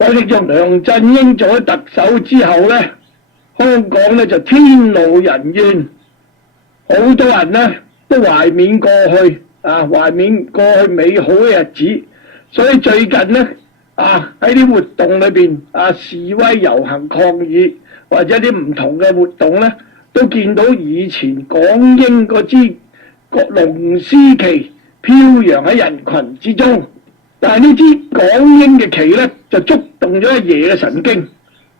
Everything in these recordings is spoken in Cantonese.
我哋從梁振英做咗特首之後呢，香港呢就天怒人怨，好多人呢都懷緬過去懷緬過去美好嘅日子，所以最近呢喺啲活動裏邊示威遊行抗議或者啲唔同嘅活動呢，都見到以前港英嗰支龍獅旗飄揚喺人群之中。但係呢支港英嘅旗呢，就觸動咗阿爺嘅神經，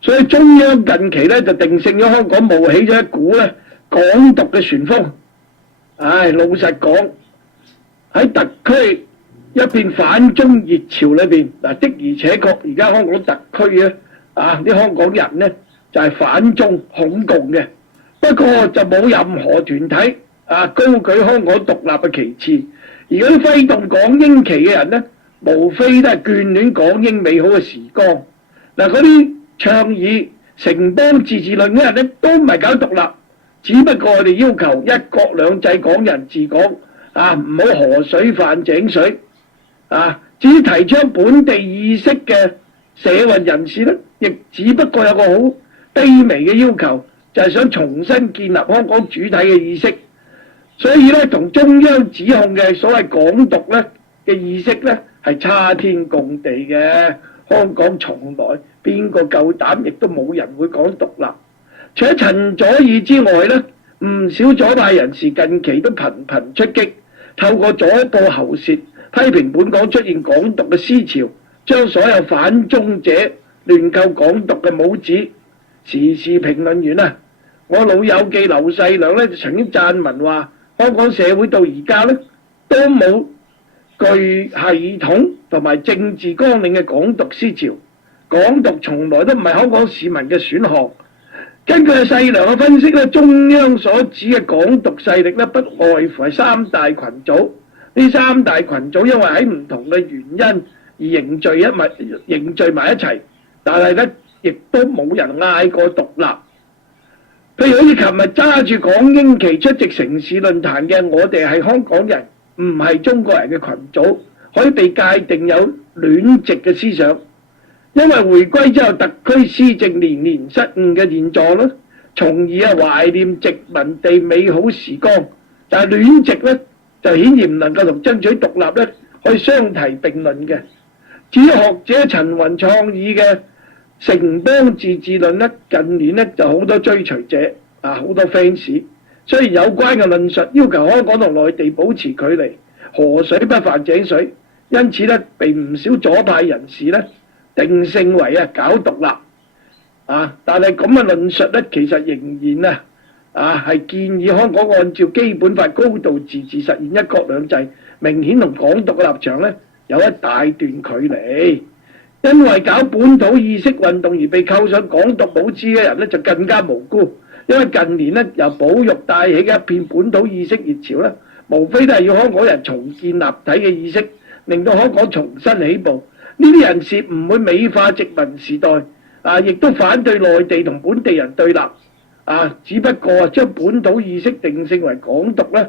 所以中央近期呢，就定性咗香港冒起咗一股呢港獨嘅旋風。老實講，喺特區一片反中熱潮裏邊，的而且確而家香港特區咧啲香港人呢，就係反中恐共嘅，不過就冇任何團體高舉香港獨立嘅旗幟，而嗰啲揮動港英旗嘅人呢，無非都係眷戀港英美好嘅時光。嗰啲倡議城邦自治論嘅人呢，都唔係搞獨立，只不過我哋要求一國兩制、港人治港，唔好河水泛井水。至於提倡本地意識嘅社運人士呢，亦只不過有個好卑微嘅要求，就係想重新建立香港主體嘅意識。所以呢，同中央指控嘅所謂港獨呢嘅意識呢，係差天共地嘅。香港從來邊個夠膽，亦都冇人會講獨立。除咗陳佐洱之外呢，唔少左派人士近期都頻頻出擊，透過左報喉舌批評本港出現港獨嘅思潮，將所有反中者亂扣港獨嘅帽子。時事評論員我老友記劉細良呢，就曾經撰文話，香港社會到而家呢，都冇具系統同埋政治綱領嘅港獨思潮，港獨從來都唔係香港市民嘅選項。根據細良嘅分析呢，中央所指嘅港獨勢力呢，不外乎係三大群組。呢三大群組因為喺唔同嘅原因而凝聚埋一齊，但係呢，亦都冇人嗌過獨立。譬如好似琴日揸住港英旗出席城市論壇嘅我哋係香港人，唔係中國人嘅群組，可以被界定有戀殖嘅思想。因為回歸之後特區施政年年失誤嘅現狀啦，從而懷念殖民地美好時光。但係戀殖呢，就顯然唔能夠同爭取獨立呢可以相提並論嘅。至於學者陳雲創議嘅城邦自治論呢，近年呢就好多追隨者好多 fans。雖然有關嘅論述要求香港同內地保持距離，河水不犯井水，因此呢，被唔少左派人士呢定性為搞獨立但係咁嘅論述呢，其實仍然係建議香港按照基本法高度自治實現一國兩制，明顯同港獨嘅立場呢有一大段距離。因為搞本土意識運動而被扣上港獨帽子嘅人呢，就更加無辜。因為近年呢，由保育帶起嘅一片本土意識熱潮呢，無非都係要香港人重建立體嘅意識，令到香港重新起步。呢啲人士唔會美化殖民時代亦都反對內地同本地人對立只不過將本土意識定性為港獨呢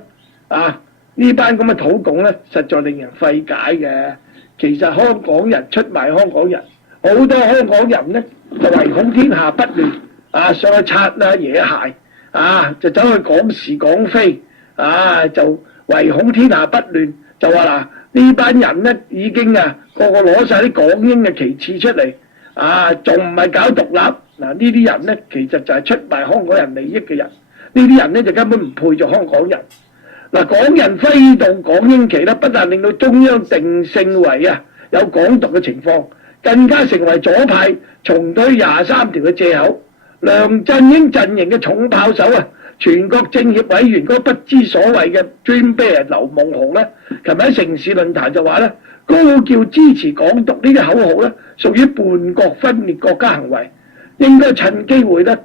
呢班咁嘅土共呢，實在令人費解嘅。其實香港人出賣香港人，好多香港人呢，就唯恐天下不亂上去擦野鞋就走去講是講非就唯恐天下不亂，就話呢班人呢已經個個攞晒啲港英嘅旗幟出嚟仲唔係搞獨立？呢啲人呢，其實就係出賣香港人利益嘅人，呢啲人呢，就根本唔配做香港人。港人揮動港英旗呢，不但令到中央定性為有港獨嘅情況，更加成為左派重推23條嘅藉口。梁振英陣營嘅重炮手全國政協委員嗰個不知所謂嘅 Dream Bear 劉夢熊呢，琴日喺城市論壇就話呢，高叫支持港獨呢啲口號呢，屬於叛國分裂國家行為，應該趁機會呢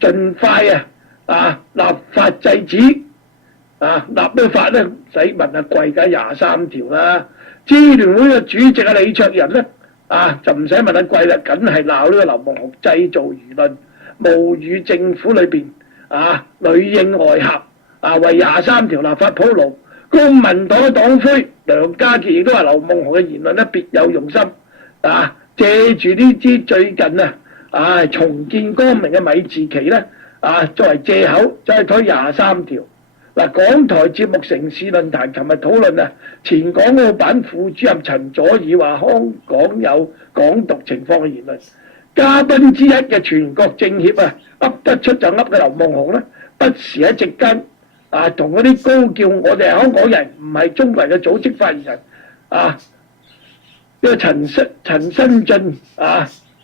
盡快立法制止立咩法呢？使問貴㗎23條啦。支聯會嘅主席李卓人呢，就唔使問貴啦，梗係鬧呢個劉夢熊製造輿論，冒與政府裏邊裏應外合為23條立法鋪路。公民黨黨魁梁家傑亦都話劉夢熊嘅言論呢別有用心，借住呢支最近重見光明嘅米字旗咧作為藉口，就係推23條。港台節目城市論壇琴日討論前港澳辦副主任陳佐洱話香港有港獨情況嘅言論。嘉賓之一嘅全國政協噏得出就噏嘅劉夢熊咧，不時喺席間同嗰啲高叫我哋係香港人唔係中國人嘅組織發言人呢個陳新進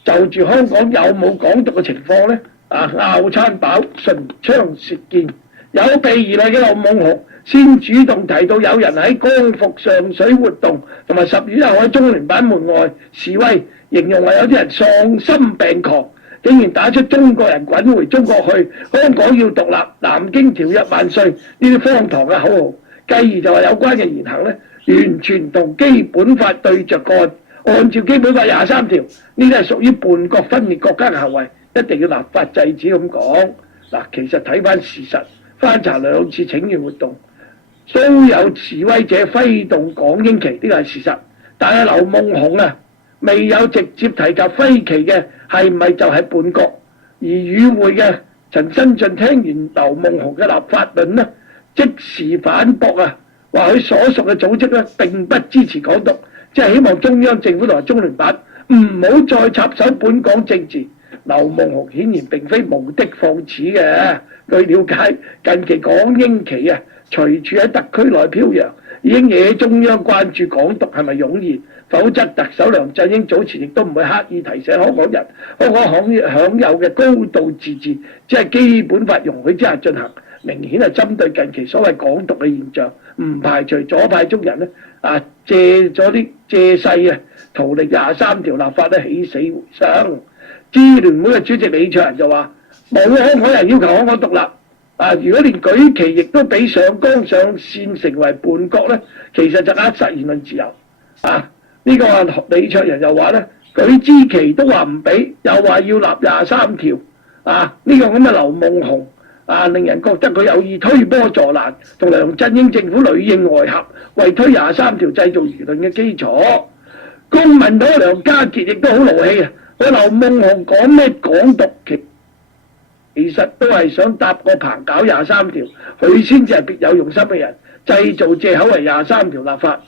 就住香港有冇港獨嘅情況咧拗餐飽，唇槍舌劍。有備而來嘅劉夢熊先主動提到有人喺光復上水活動同埋10月1號喺中聯辦門外示威，形容話有啲人喪心病狂，竟然打出中國人滾回中國去，香港要獨立，南京條約萬歲呢啲荒唐嘅口號。繼而就話有關嘅言行咧，完全同基本法對着幹，按照基本法23條，呢啲係屬於叛國分裂國家嘅行為，一定要立法制止咁講。其實睇翻事實，翻查2次請願活動，都有示威者揮動港英旗，呢個係事實。但係劉夢熊未有直接提及揮旗嘅係咪就係叛國？而與會嘅陳新進聽完劉夢熊嘅立法論呢，即時反駁話佢所屬嘅組織並不支持港獨，即係希望中央政府同埋中聯辦唔好再插手本港政治。劉夢熊顯然並非無的放矢嘅。據了解，近期港英旗隨處喺特區內飄揚，已經惹中央關注港獨係咪湧現，否則特首梁振英早前亦都唔會刻意提醒香港人，香港享有嘅高度自治，只係基本法容許之下進行，明顯係針對近期所謂港獨嘅現象，唔排除左派中人借勢逃離23條立法起死回生。支聯會嘅主席李卓人就話：冇香港人要求香港獨立如果連舉旗亦都俾上綱上線成為叛國咧，其實就扼殺言論自由呢個李卓人又話咧，舉支旗都話唔俾，又話要立23條呢個咁嘅劉夢熊令人覺得佢有意推波助瀾，同梁振英政府裏應外合，為推23條製造輿論嘅基礎。公民黨梁家傑亦都好勞氣佢劉夢熊講咩港獨，其實都係想搭個棚搞23條，佢先至係別有用心嘅人，製造藉口為23條立法。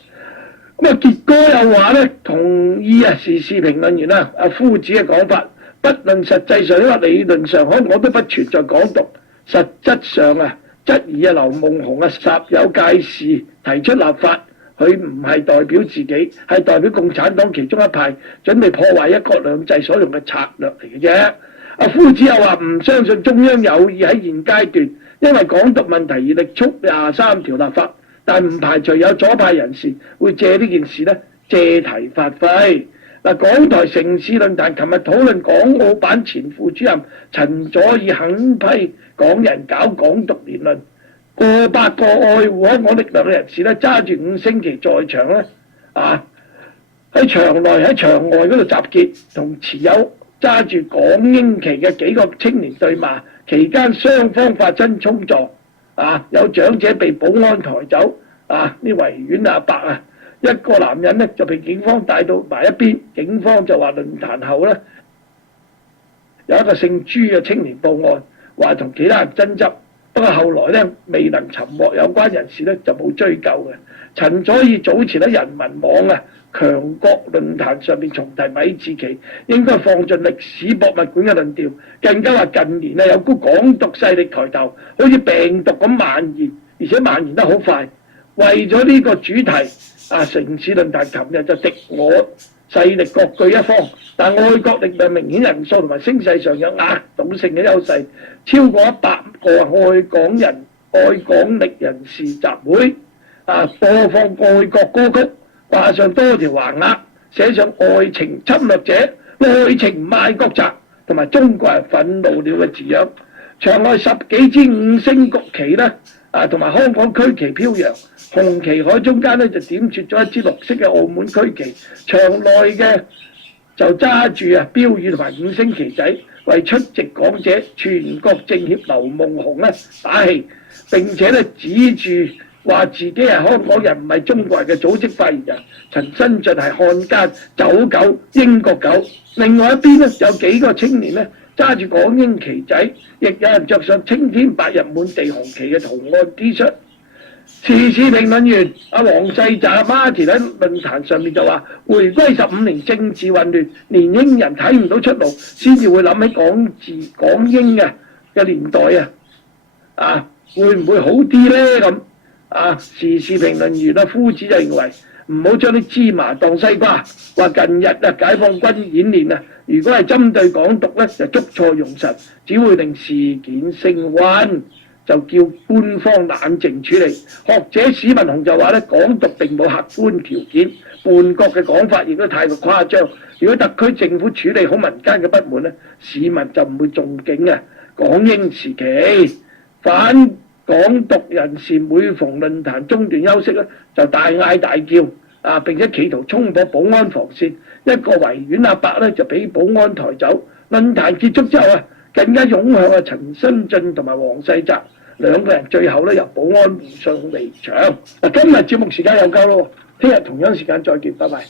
傑哥又話咧，同意時事評論員夫子嘅講法，不論實際上因為理論上香港都不存在港獨，實質上質疑劉夢熊煞有介事提出立法。佢唔係代表自己，係代表共產黨其中一派準備破壞一國兩制所用嘅策略嚟嘅啫。夫子又話唔相信中央有意喺現階段因為港獨問題而力促23條立法，但唔排除有左派人士會借呢件事借題發揮。港台城市論壇琴日討論港澳辦前副主任陳佐洱狠批港人搞港獨言論。過百個愛護香港力量嘅人士揸住5星旗在場喺場內喺場外嗰度集結，同持有揸住港英旗嘅幾個青年對罵，期間雙方發生衝撞有長者被保安抬走呢維園阿伯一個男人就被警方帶到埋一邊，警方就話論壇後有一個姓朱嘅青年報案，話同其他人爭執。不過後來未能尋獲有關人士就冇追究嘅。陳佐洱早前喺人民網強國論壇上面重提米字旗應該放進歷史博物館嘅論調，更加話近年有股港獨勢力抬頭，好似病毒咁蔓延，而且蔓延得好快。為咗呢個主題城市論壇琴日就敵我勢力各據一方，但愛國力量明顯人數同埋聲勢上有壓倒性嘅優勢，超過100個愛港人、愛港力人士集會播放愛國歌曲，掛上多條橫額，寫上愛情侵略者、愛情賣國賊同埋中國人憤怒了嘅字樣。場內10幾支5星國旗同埋香港區旗飄揚，紅旗海中間就點綴咗一支綠色嘅澳門區旗，場內嘅就揸住標語同埋5星旗仔，為出席講者全國政協劉夢熊打氣，並且指住話自己係香港人唔係中國人嘅組織發言人陳新進係漢奸走狗英國狗。另外一邊咧有幾個青年咧揸住港英旗仔，亦有人着上青天白日滿地紅旗嘅圖案 T 恤。時事評論員阿黃世澤 Martin 喺論壇上面就話：回歸15年政治混亂，年輕人睇唔到出路，先至會諗起港英嘅年代會唔會好啲呢？咁時事評論員夫子就認為唔好將啲芝麻當西瓜，話近日解放軍演練如果係針對港獨就捉錯用神，只會令事件升溫，就叫官方冷靜處理。學者史文雄就話港獨並冇客觀條件，叛國嘅講法亦都太過誇張。如果特區政府處理好民間嘅不滿市民就唔會縱景港英時期。反港獨人士每逢論壇中斷休息就大嗌大叫並且企圖衝破保安防線，一個維園阿伯就俾保安抬走。論壇結束之後更加湧向陳新進同埋黃世澤兩個人，最後由保安護送離場。今日節目時間又夠咯，聽日同樣時間再見，拜拜。